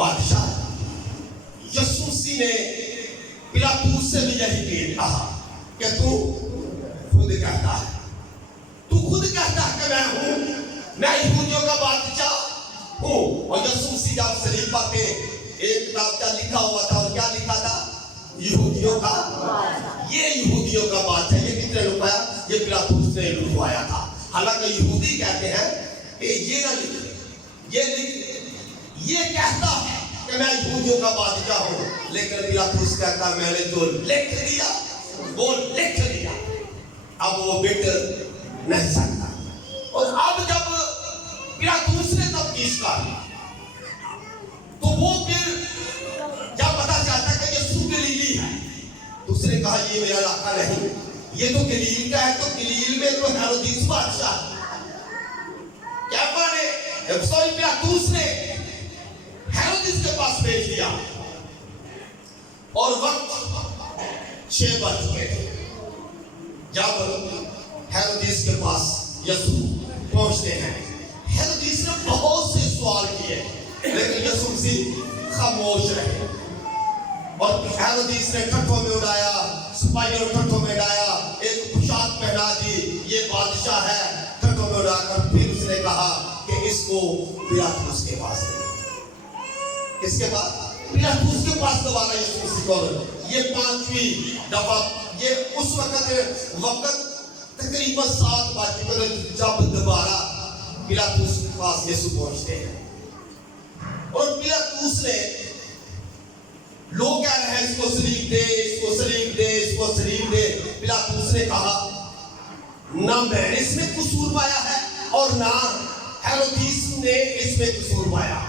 बादशाह यीशु मसीह ने पिलातुस से भी यही कहा कि तू खुद कहता है, तू खुद कहता है कि मैं यहूदियों का बादशाह हूँ। और यीशु मसीह जब सलीब पे एक किताब क्या लिखा हुआ था, और क्या लिखा था? यहूदियों का, ये यहूदियों का बादशाह। ये कितने रुपया? ये पिलातुस ने लिखवाया था। हालांकि यहूदी कहते हैं कि ये ना लिख, ये कहता है कि मैं यहूदियों का बादशाह हूँ, लेकिन पिलातुस कहता है मैंने जो लिख दिया वो लिख दिया, अब वो बिट नहीं सकता। और अब जब पिलातुस ने तफ्तीश की तो वो फिर जब पता चलता कि यीशु गलीली है, तो उसने कहा ये मेरा इलाका नहीं, ये तो गलील का है। तो गलील में तो हेरोदेस बादशाह, कैफा ने पिलातुस ने हेरोदेस के पास भेज दिया, और वक्त 6 बज चुके थे। जब हेरोदेस के पास यीशु पहुंचते हैं, हेरोदेस ने बहुत से सवाल किए, लेकिन यीशु मसीह खामोश रहे। और हेरोदेस ने ठट्ठों में उड़ाया, सिपाहियों ने ठट्ठों में उड़ाया, एक पोशाक पहना दी, ये बादशाह है, ठट्ठों में उड़ाकर फिर उसने कहा कि इसको पिलातुस के पास ले। किसके पास? पिलातुस के पास दोबारा यीशु मसीह को। ये 5वीं दफा, ये उस वक्त तकरीबन 7 बजे जब दोबारा पिलातुस के पास यीशु पहुंचते हैं। और पिलातुस ने, लोग कह रहे हैं इसको सलीब दे, इसको सलीब दे, इसको सलीब दे। पिलातुस ने कहा ना मैंने इसमें कसूर पाया है और ना हेरोदेस ने इसमें कसूर पाया।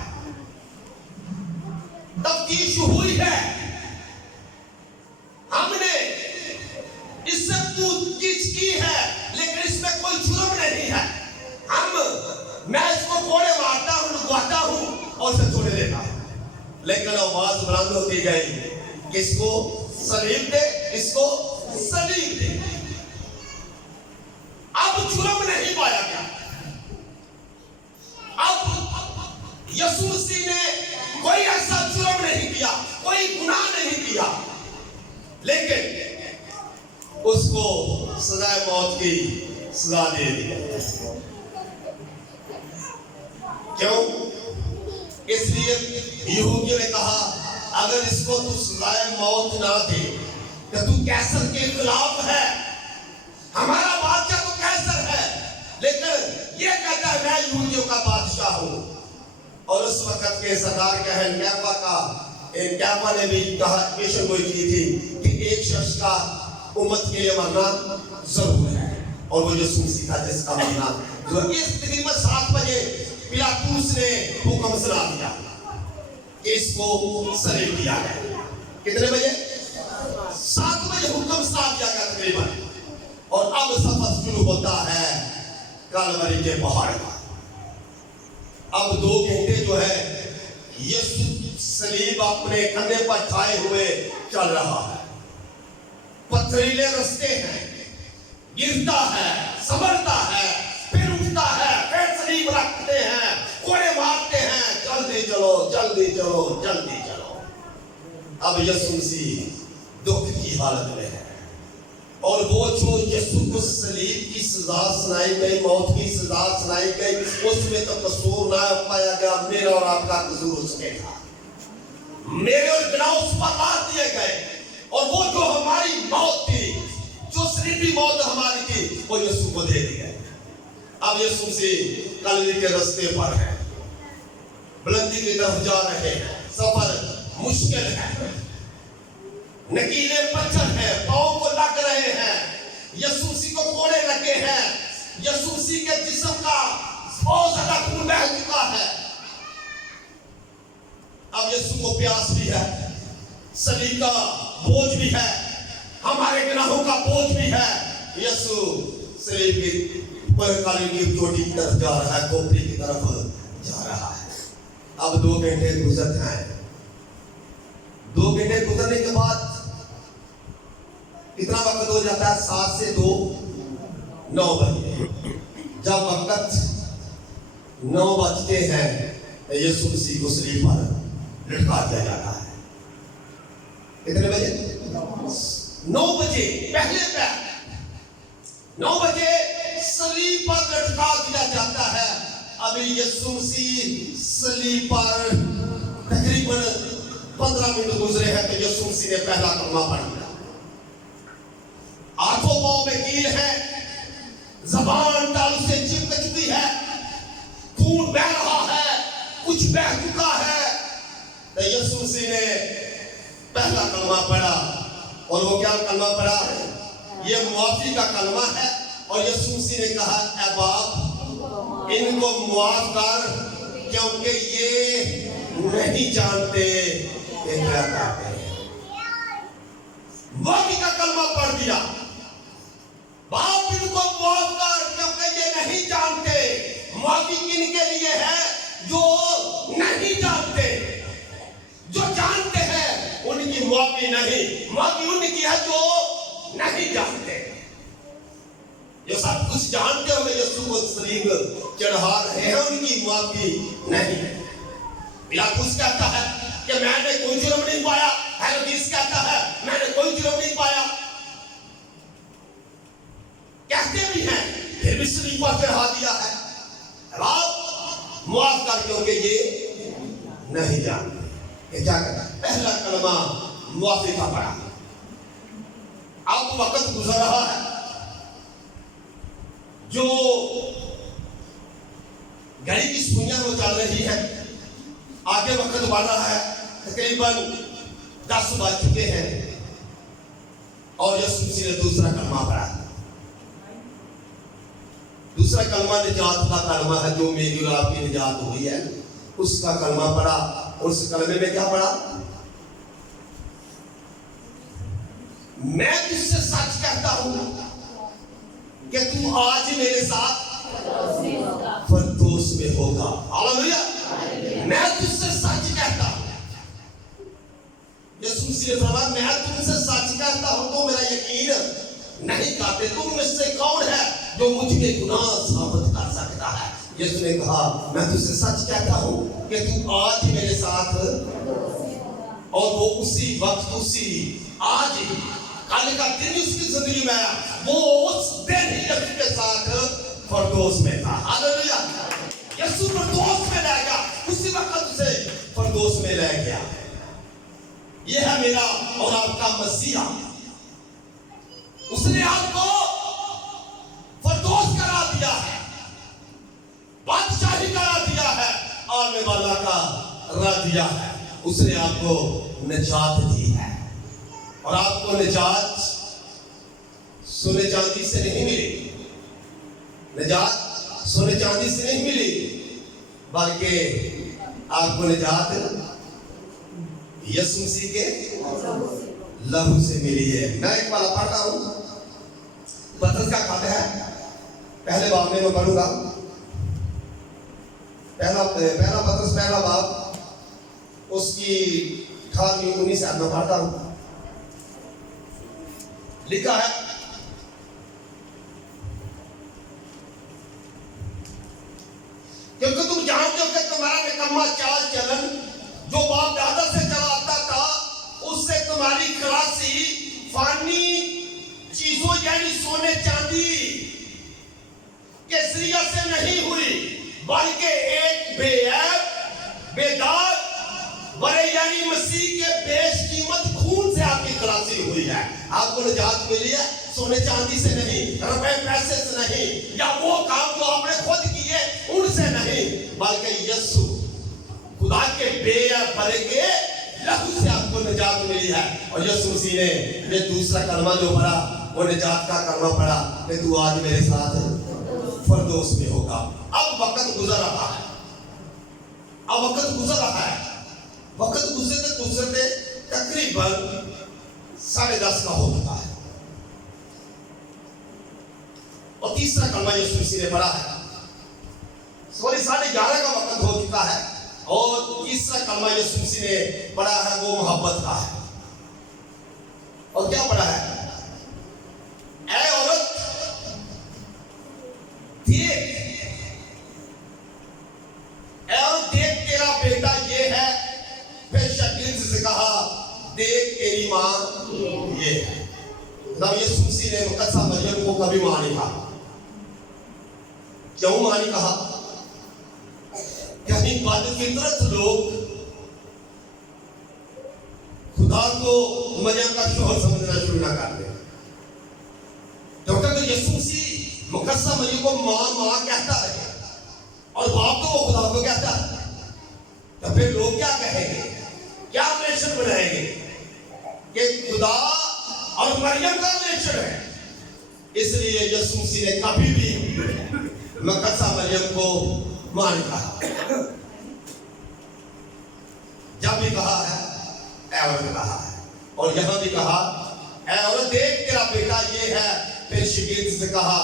तफ्तीश हुई है, हमने इससे पूछताछ की है, लेकिन इसमें कोई जुर्म नहीं है। मैं इसको कोड़े मारता हूँ, लुभाता हूँ और उसे छोड़ देता हूँ। लेकिन आवाज बुलंद होती गई, किसको सलीब दे, इसको सलीब दे। अब जुर्म नहीं पाया गया। अब यीशु मसीह ने कोई ऐसा जुर्म नहीं किया, कोई गुनाह नहीं किया, लेकिन उसको सजाए मौत की सजा दे दी। क्यों? इसलिए यहूदियों ने कहा अगर इसको तू सजाए मौत ना दे तो तू कैसर के खिलाफ है। हमारा बादशाह तो कैसर है, लेकिन ये कहता है मैं यहूदियों का बादशाह हूं। और उस वक्त के सरदार कहन कैफा ने भी कहा, पेशन गोई की थी कि एक शख्स का उम्मत के लिए मरना जरूर है, और वो यीशु मसीह था जिसका मरना जो इस तकरीबन 7 बजे पिलातुस ने हुक्म सुना दिया कि इसको सलीब दिया गया। कितने बजे? 7 बजे हुक्म सुना दिया गया तकरीबन। और अब सफर शुरू होता है कलवरी के पहाड़ का। अब 2 घंटे जो है यीशु सलीब अपने कंधे पर ठाए हुए चल रहा है। पथरीले रास्ते हैं, गिरता है, संभलता है, फिर उठता है, फिर सलीब रखते हैं, कोड़े मारते हैं, जल्दी चलो, जल्दी चलो, जल्दी चलो। अब यीशु मसीह दुख की हालत में है, और वो जो यीशु को सलीब की सजा सुनाई गई, मौत की सजा सुनाई गई, उसमें तो कसूर ना पाया गया। मेरा और आपका कसूर उसमें था, मेरे और गुनाह उस पर लाद दिए गए, और वो जो हमारी मौत थी, जो सलीबी मौत हमारी थी, वो यीशु को दे दी गई। अब यीशु से कलवरी के रास्ते पर है, बुलंदी की तरफ जा रहे हैं, सफर मुश्किल है, नकीले पत्थर है, पांव को लग रहे हैं, यीशु मसीह को कोड़े लगे हैं, यीशु मसीह के जिस्म का बहुत ज्यादा खून बह चुका है। अब यीशु को प्यास भी है, सलीब का बोझ भी है, हमारे गुनाहों का बोझ भी है। यीशु सलीब की काली की चोटी की तरफ जा रहा है, खोपड़ी की तरफ जा रहा है। अब 2 घंटे गुजरते हैं। 2 घंटे गुजरने के बाद कितना वक्त हो जाता है? 7 से 2 9 बजे। जब वक्त 9 बजते हैं, यीशु मसीह को सलीब पर लटका दिया जाता है। कितने बजे? 9 बजे पहले पैर 9 बजे सलीब पर लटका दिया जाता है। अभी यीशु मसीह सलीब पर तकरीबन 15 मिनट गुजरे हैं तो यीशु मसीह ने पहला कलमा पढ़ लिया। आंखों पांव में कील है, जबान तालू से चिपक चुकी है, खून बह रहा है, कुछ बह चुका है। तो यीशु मसीह ने पहला कलमा पढ़ा और वो क्या कलमा पढ़ा है? ये मुआफी का कलमा है। और यीशु मसीह ने कहा, ऐ बाप इनको मुआफ कर क्योंकि ये नहीं जानते कि क्या करते हैं। मुआफी का कलमा पढ़ दिया। बाप इनको मुआफ कर क्योंकि ये नहीं जानते। मुआफी किनके लिए है? जो नहीं जानते। जो जानते हैं उनकी मुआफी नहीं, मुआफी उनकी है जो नहीं जानते। जो सब कुछ जानते हुए यीशु को सलीब चढ़ा रहे हैं उनकी मुआफी नहीं। पिलातुस कहता है कि मैंने कोई जुर्म नहीं पाया। हेरोदेस कहता है मैंने कोई जुर्म नहीं पाया। कहते भी हैं फिर भी सलीब पर चढ़ा दिया है। बाप मुआफ कर क्योंकि ये नहीं जानते। ये क्या करता है? पहला कलमा मुआफी का पढ़ा। अब वक्त गुजर रहा है, जो घड़ी की सुइयां वो चल रही है, आगे वक्त बढ़ रहा है, तकरीबन 10 बज चुके हैं और यीशु मसीह ने दूसरा कलमा पढ़ा। दूसरा कलमा निजात का कलमा है, जो मेरी और आपकी निजात हुई है उसका कलमा पढ़ा। उस कलमे में क्या पढ़ा? मैं तुझसे सच कहता हूं कि तू आज मेरे साथ फरदौस में होगा। हालेलुया। मैं तुझसे सच कहता हूं। यीशु मसीह ने फरमाया मैं तुमसे सच कहता हूं तो मेरा यकीन नहीं करते। तुम में से कौन है जो मुझ में गुनाह साबित कर सकता है? यीशु ने कहा मैं तुझसे सच कहता हूं कि तू आज मेरे साथ, और वो उसी वक्त उसी आज कल का दिन उसकी जिंदगी में आया, वो उस दिन ही यीशु के साथ फरदौस में था। हालेलुया। यीशु फरदौस में ले गया, उसी वक्त उसे फरदौस में ले गया। ये है मेरा और आपका मसीहा। उसने आपको फरदौस करा दिया है, बादशाही करा दिया है, आने वाला का करा दिया है। उसने आपको निजात दी है और आपको निजात सोने चांदी से नहीं मिली। निजात सोने चांदी से नहीं मिली, बल्कि आपको निजात यीशु मसीह के लहू से मिली है। मैं एक वाला पढ़ता हूं, पतरस का खत है, पहले बाब में मैं पढ़ूंगा। पहला पतरस पहला बाब उसकी 19 में पढ़ता हूं। लिखा है क्योंकि तुम जानते हो कि तुम्हारा निकम्मा चाल चलन जो बाप दादा से चलाता था उससे तुम्हारी खलासी फानी चीजों यानी सोने चांदी के जरिया से नहीं हुई, बल्कि एक बेऐब बेदाग बड़े यानी मसीह के बेशकीमत खून से आपकी खलासी हुई है। आपको निजात मिली है सोने चांदी से नहीं, रुपए पैसे से नहीं, या वो काम जो आपने खुद किए उनसे नहीं, बल्कि यीशु खुदा के बेअब भरे के लहू से आपको निजात मिली है। और यीशु मसीह ने ये दूसरा कलमा जो पढ़ा वो निजात का कलमा पढ़ा कि तू आज मेरे साथ फरदौस में होगा। अब वक्त गुजर रहा है, अब वक्त गुजर रहा है। वक्त गुजरते गुजरते तकरीबन 10:30 का हो चुका है और तीसरा कलमा यीशु मसीह ने पढ़ा है। 11:30 का वक्त हो चुका है और तीसरा कलमा यीशु मसीह ने पढ़ा है वो मोहब्बत का है। और क्या पढ़ा है? ऐ औरत देख, ऐ औरत देख तेरा बेटा ये है। फिर माँ ये है। तब यीशु मसीह ने मुकद्दसा मरियम को कभी माँ नहीं कहा। क्यों माँ नहीं कहा? कहीं बदफितरत लोग खुदा को मरियम का शोहर समझना शुरू ना कर दे। जब तक यीशु मसीह मुकद्दसा मरियम को माँ माँ कहता रहे और बाप तो वो खुदा को कहता है, तो फिर लोग क्या कहेंगे, क्या रिलेशन बनाएंगे कि खुदा और मरियम का रिलेशन है। इसलिए यीशु मसीह ने कभी भी मुकद्दसा मरियम को मां नहीं कहा। जब भी कहा है ऐ औरत कहा है, और यहां भी कहा ऐ औरत देख तेरा बेटा ये है। फिर शिगिर्द से कहा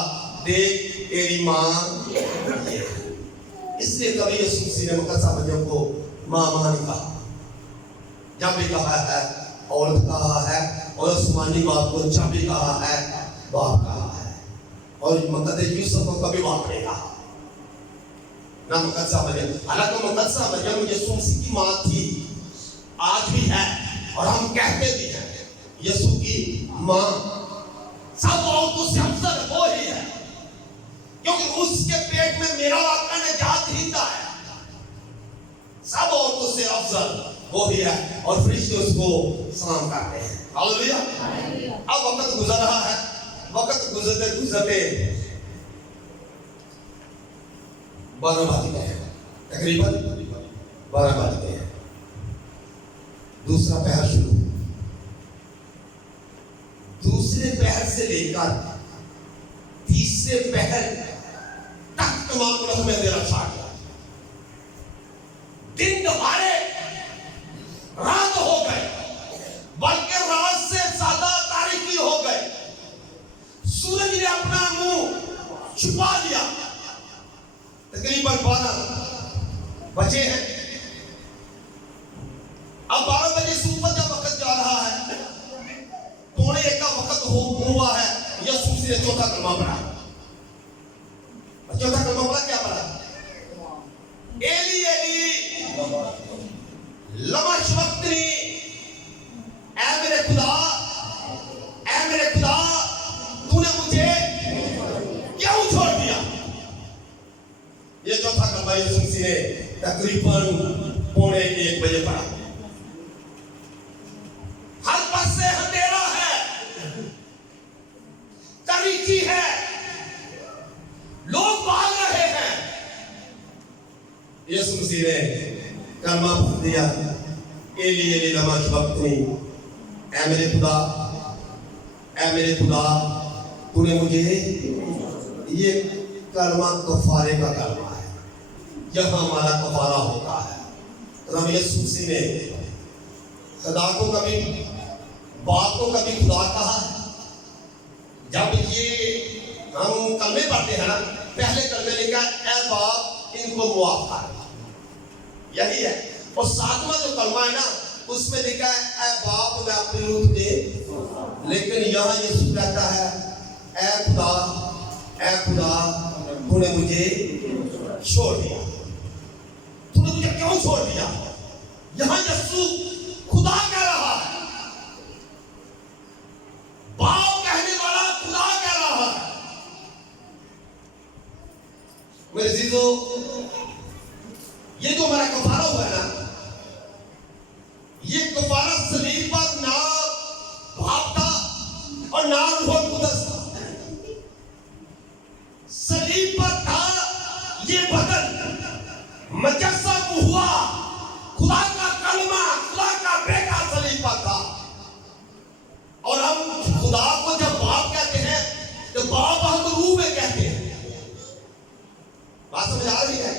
देख तेरी मां ये है। इसलिए कभी यीशु मसीह ने मुकद्दसा मरियम को मां मां नहीं कहा। जब भी कहा है औरत कहा है, और आसमानी बाप को जब भी कहा है बाप कहा है, और मुकद्दस यूसुफ को कभी बाप नहीं कहा ना मुकद्दसा मरियम। हालांकि मुकद्दसा मरियम यीशु मसीह की मां थी, आज भी है, और हम कहते भी हैं यीशु की मां। सब औरतों से अफजल वो ही है, क्योंकि उसके पेट में मेरा वाका निजात हिंदा है। सब औरतों से अफजल वो ही है, और फरिश्ते उसको सलाम करते हैं। हालेलुया। अब वक्त गुजर रहा है, वक्त गुजरते गुजरते 12 बज गए हैं, तकरीबन 12 बज गए हैं। दूसरा पहर शुरू। दूसरे पहर से लेकर तीसरे पहर तक तमाम लोग में अंधेरा छा गया। दिन दहाड़े रात हो गए, बल्कि रात से ज्यादा तारीकी हो गए। सूरज ने अपना मुंह छुपा लिया। तकरीबन 12 बजे हैं। अब 12 बजे से ऊपर का वक्त जा रहा है, 1:15 का वक्त हुआ है। यीशु मसीह ने चौथा कलमा पढ़ा। चौथा कलमा पढ़ा, क्या पढ़ा? एली एली लमा शबक्तनी, ऐ मेरे खुदा तूने मुझे क्यों छोड़ दिया। ये चौथा कलमा यीशु मसीह ने तकरीबन 1:15 बजे पढ़ा। हर पास से अंधेरा है, तारीकी है, लोग भाग रहे हैं। यीशु मसीह ने कलमा पढ़ दिया, एली एली लमा शबक्तनी, ऐ मेरे खुदा तूने मुझे। ये कलमा कफारे का कलमा है, जहां हमारा कफारा होता है। तो हम यीशु मसीह ने खुदा को कभी बाप को कभी खुदा कहा है। जब ये हम कलमे पढ़ते हैं ना, पहले कलमे लिखा ऐ बाप इनको मुआफ कर, यही है। और 7वां जो कलमा है ना, उसमें लिखा है ऐ बाप मैं अपनी रूह दे। लेकिन यहाँ यीशु कहता है ऐ खुदा तूने मुझे छोड़ दिया। तूने मुझे क्यों छोड़ दिया? यहाँ यीशु खुदा कह रहा है, बाप कहने वाला खुदा कह रहा है। मेरे जीजो, ये जो हमारा कफारा हुआ है ना, ये कफारा सलीब पर ना बाप था और ना रूह कुदस था। सलीब पर था ये बदन, मुजस्सम हुआ खुदा का कलमा, खुदा का बेटा सलीब पर था। और हम खुदा को जब बाप कहते हैं तो बाप हम रूह में कहते हैं। बात समझ आ रही है?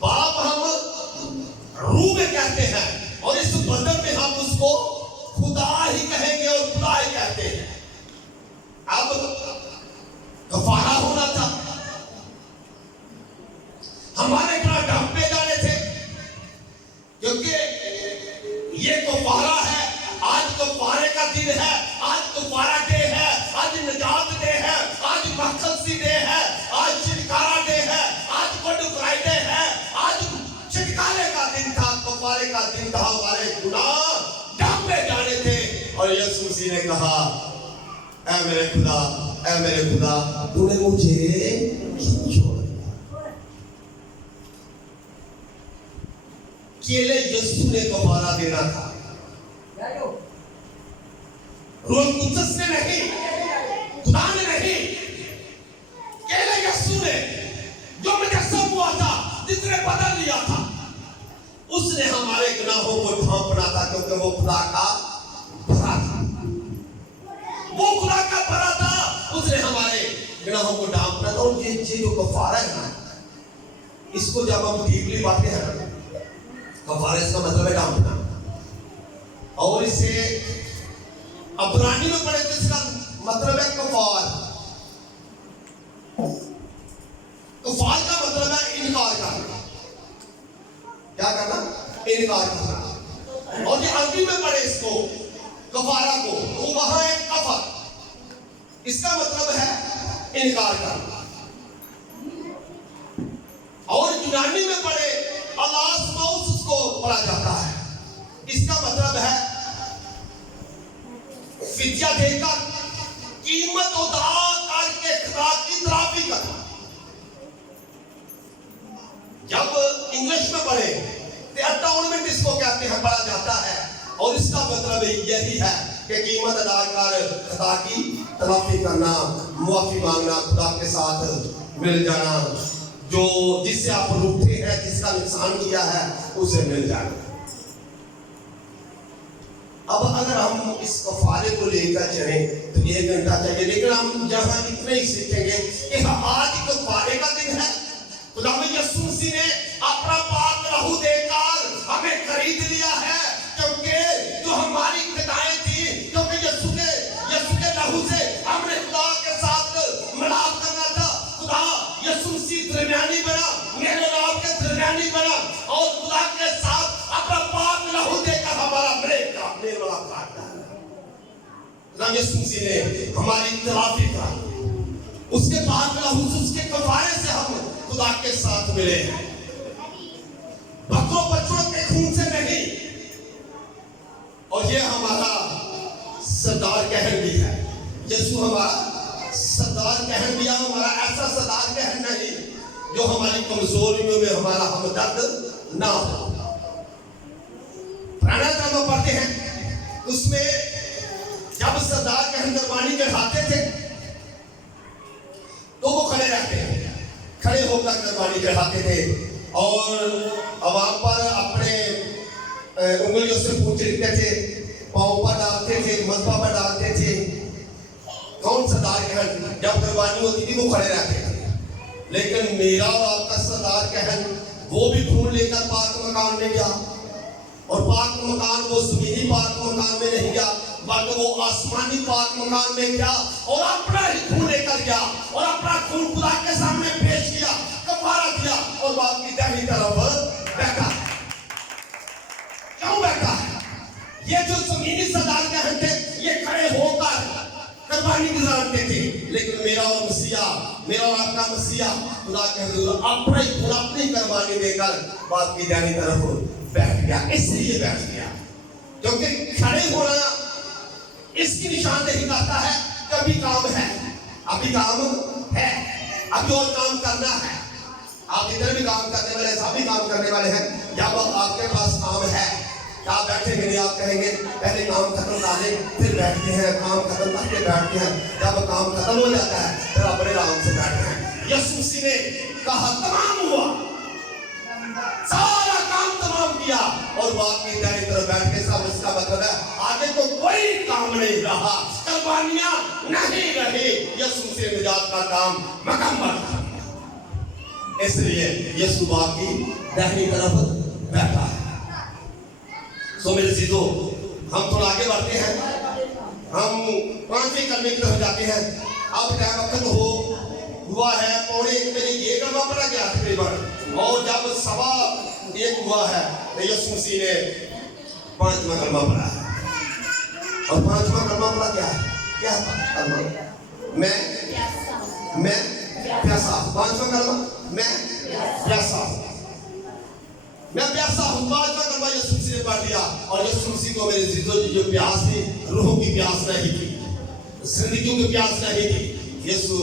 बाप हम रूह में कहते हैं, और इस बदन में हम उसको खुदा ही कहेंगे और खुदा ही कहते हैं। अब कफारा होना था, हमारे क्या ढांपे जाने थे, क्योंकि ये कफारा है। आज कफारे का दिन है, आज कफारा डे है, आज निजात डे है, आज मखलसी डे है, आज छिटकारा डे है, आज गुड फ्राइडे है। आज छिटकारे का दिन था, कफारे का दिन था। हमारे गुनाह ढांपे जाने थे और यीशु मसीह ने कहा, ऐ मेरे खुदा, ऐ मेरे खुदा, तूने मुझे क्यों छोड़ दिया? केवल यीशु ने कफारा देना था, रूह कुद्दस ने नहीं, खुदा ने नहीं, केवल यीशु ने जो मुजस्सम हुआ था, जिसने बदल लिया था, उसने हमारे गुनाहों को ढांपना था, क्योंकि वो खुदा का भरा था। वो खुदा का भरा था, उसने हमारे गुनाहों को ढांपना था। और ये जो कफारा है ना, इसको जब हम डीपली बातें हैं ना, कफारा इसका मतलब है ढांपना। और इसे अब्रानी में पढ़े तो इसका मतलब है कफार। कफार का मतलब है इनकार करना। क्या करना? इनकार करना। और ये अरबी में पढ़े इसको कफारा को, तो वहां एक कफर, इसका मतलब है इनकार करना। और यूनानी में पढ़े अलास्माउस उसको पढ़ा जाता है, इसका मतलब है फिद्या देकर, कीमत अदा करके खुदा की तराफी करना। जब इंग्लिश में पढ़े तो अटॉनमेंट इसको कहते हैं, पढ़ा जाता है। और इसका मतलब यही है कि कीमत अदा कर खुदा की तराफी करना, मुआफी मांगना, खुदा के साथ मिल जाना, जो जिससे आप रूठे हैं, जिसका नुकसान किया है, उसे मिल जाना। अब अगर हम इस कफारे को लेकर चले तो 1 घंटा चाहिए, लेकिन हम जहां इतने ही सीखेंगे कि आज कफारे का दिन है। खुदा यीशु मसीह ने अपना पाक लहू देकर हमें खरीद लिया है, क्योंकि जो हमारी खताएं थी, क्योंकि यीशु के लहू से हमने खुदा के साथ मिलाप करना था। खुदा यीशु मसीह दरमियानी बना, मेरे और आपके दरमियानी बना, और खुदा के साथ अपना पाक लहू देकर हमारा मेल मुलाकात है। यीशु मसीह ने हमारी तराफी करा, उसके पाक लहू से, उसके कफारे से हम खुदा के साथ मिले हैं, बकरों बच्चों के खून से नहीं। और ये हमारा सरदार कहन भी है, यीशु हमारा सरदार कहन भी है, हमारा ऐसा सरदार कहन नहीं जो हमारी कमजोरियों में हमारा हमदर्द ना हो। पुराना ड्रामा पढ़ते हैं, उसमें जब सरदार कहन कुर्बानी चढ़ाते थे तो वो खड़े रहते हैं, खड़े होकर कुर्बानी चढ़ाते थे, और वहां पर अपने उंगलियों से पूछ लिखते थे, पाँव पर डालते थे, मज़बा पर डालते थे। कौन सरदार कहन जब कुर्बानी होती थी वो खड़े रहते थे। लेकिन मेरा और आपका सरदार कहन वो भी खून लेकर पाक मकान में गया, और पाक मकान वो ज़मीनी पाक मकान में नहीं गया, बल्कि वो आसमानी पाक मकान में गया, और अपना ही खून लेकर गया, और अपना खून खुदा के सामने पेश किया, कफारा दिया, और बाप की दाहिनी तरफ बैठा। क्यों बैठा है? ये जो ज़मीनी सरदार कहन थे, ये खड़े होकर कुर्बानी गुजारते थे, लेकिन मेरा और मसीहा, मेरा और आपका मसीहा खुदा के हुजूर अपना ही खून, अपनी कुर्बानी देकर बाप की दाहिनी तरफ बैठ गया। इसलिए बैठ गया क्योंकि खड़े होना इसकी निशानदेही करता है कि अभी काम है, अभी काम है, अभी और काम करना है। आप जितने भी काम करने वाले, सभी काम करने वाले हैं, जब आपके पास काम है, आप बैठेंगे नहीं, आप कहेंगे पहले काम खत्म कर लें, फिर बैठते हैं, काम खत्म करके बैठते हैं। जब काम खत्म हो जाता है फिर अपने आराम से बैठते हैं। यीशु मसीह ने कहा तमाम हुआ, सारा काम तमाम किया, और बाप की दाहिनी तरफ बैठ के सब। इसका मतलब है आगे तो कोई काम नहीं रहा, कुर्बानियां नहीं रही, यीशु मसीह निजात का काम मुकम्मल कर दिया। इसलिए यीशु बाप की दाहिनी तरफ बैठा है। सो मेरे जीजो, हम थोड़ा आगे बढ़ते हैं, हम 5वें कलमे की तरफ जाते हैं। अब टाइम वक्त हुआ है 1:15 बजे, ये कलमा पढ़ा गया तकरीबन, और जब 1:15 हुआ है तो यीशु मसीह ने 5वां कलमा पढ़ा है। और 5वां कलमा पढ़ा क्या है? क्या है कलमा? मैं प्यासा। 5वां कलमा मैं प्यासा हूं, मैं प्यासा हूं। 5वां कलमा यीशु मसीह ने कर दिया। और यीशु मसीह को मेरे जो प्यास थी, रूह की प्यास नहीं थी, जिंदगी की प्यास नहीं थी। यीशु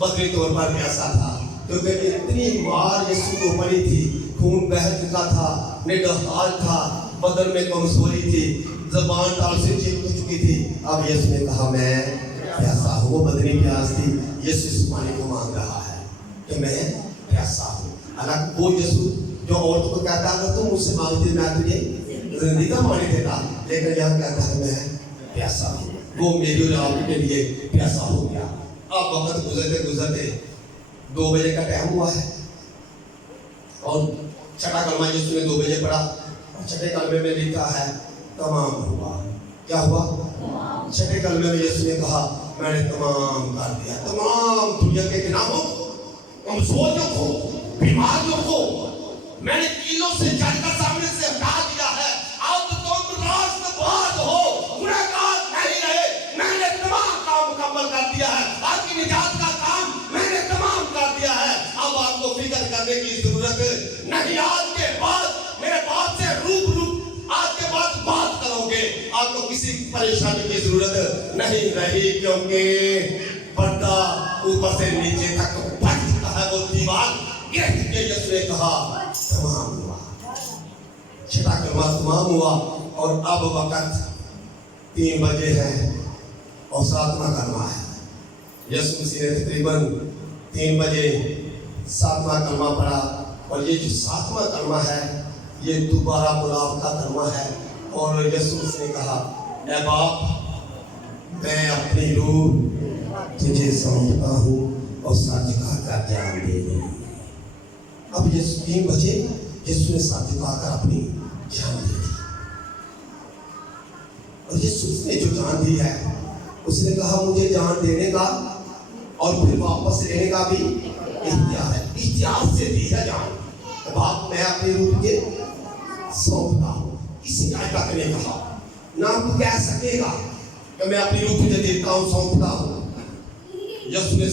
बदले तौर पर प्यासा था, क्योंकि इतनी मार यीशु को पड़ी थी, खून बह चुका था, निडहाल था, बदन में कमजोरी थी, जबान ताल से चिपक चुकी थी। अब यीशु ने कहा मैं प्यासा हूँ। वो बदनी प्यास थी। यीशु इस पानी को मांग रहा है कि मैं प्यासा हूँ। हालांकि वो यीशु जो औरतों को कहता है तुम मुझसे मांगते मैं तुझे जिंदगी का पानी देता, लेकिन यहाँ कहता है मैं प्यासा हूँ। वो मेरे और आपके लिए प्यासा हो गया। अब वक्त गुजरते गुजरते 2 बजे का टाइम हुआ है और छठा कलमा यीशु ने 2 बजे पढ़ा। छठे कलमे में लिखा है तमाम हुआ। क्या हुआ? छठे कलमे में यीशु ने कहा मैंने तमाम कर दिया। तमाम दुनिया के गुनाहों, कमजोरियों को, बीमारियों को मैंने कीलों से जलकर सामने से हटा दिया है। अब तुम राष्ट्रवाद हो, गुनहगार नहीं रहे। मैंने तमाम काम मुकम्मल कर दिया है। आपकी निजात का काम मैंने तमाम कर दिया है। अब आपको फिक्र करने की जरूरत नहीं। आज के बाद मेरे बाप से रूबरू आज के बाद बात करोगे, आपको किसी परेशानी की जरूरत नहीं रही, क्योंकि पर्दा ऊपर से नीचे तक बढ़ चुका है। वो दीवार गिर के यीशु ने कहा तमाम हुआ। छठा कलमा तमाम हुआ और अब वक्त 3 बजे है और 7वां कलमा है। यीशु मसीह ने तकरीबन 3 बजे 7वां कलमा पढ़ा और ये जो 7वां कलमा है ये दोबारा बुलाव का कलमा है। और यीशु मसीह ने कहा ऐ बाप मैं अपनी रूह तुझे सौंपता हूँ और सच कहकर जान दे दे। अब ये 3 बजे यीशु ने सच कहकर अपनी जान दे दी। और यीशु ने जो जान दी है उसने कहा मुझे जान देने का और फिर वापस लेने का भी इख्तियार है। इख्तियार से दी है जान। बाप मैं अपनी रूह के सौंपता हूँ। किसी आयत ने कहा ना तू कह सकेगा कि मैं अपनी रूह तुझे देता हूँ, सौंपता हूँ। यीशु ने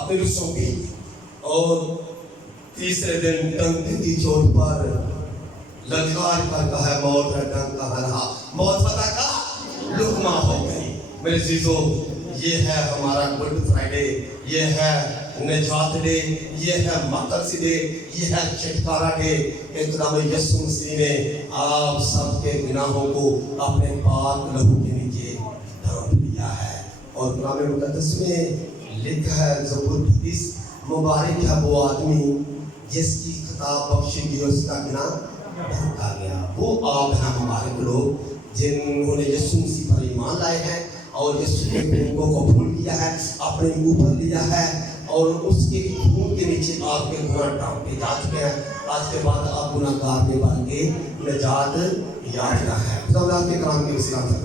अपनी रूह सौंपी और तीसरे दिन डंक की चोट पर ललकार कर कहा मौत का डंक कहा रहा। मौत पता का लुकमा हो गई। मेरे चीजों ये है हमारा गुड फ्राइडे, ये है निजात डे, ये है मकदस डे, ये है छुटकारा डे। खुदा यीशु मसीह ने आप सबके गुनाहों को अपने पाक लहू के नीचे ढांप लिया है। और कुरान मुकद्दस में लिखा है ज़बूर 30 मुबारक है वो आदमी जिसकी किताब बख्शी गई उसका गुनाह ढका गया। वो आप हैं मुबारक लोग जिन्होंने यीशु मसीह पर ईमान लाए हैं और यीशु के खून को कबूल किया है, अपने ऊपर लिया है और उसके खून के नीचे आपके गुनाह ढांपे जा चुके हैं। आज के बाद आप गुनाहगार के बन के निजात याफ्ता है। खुदा के कलाम के वसीला से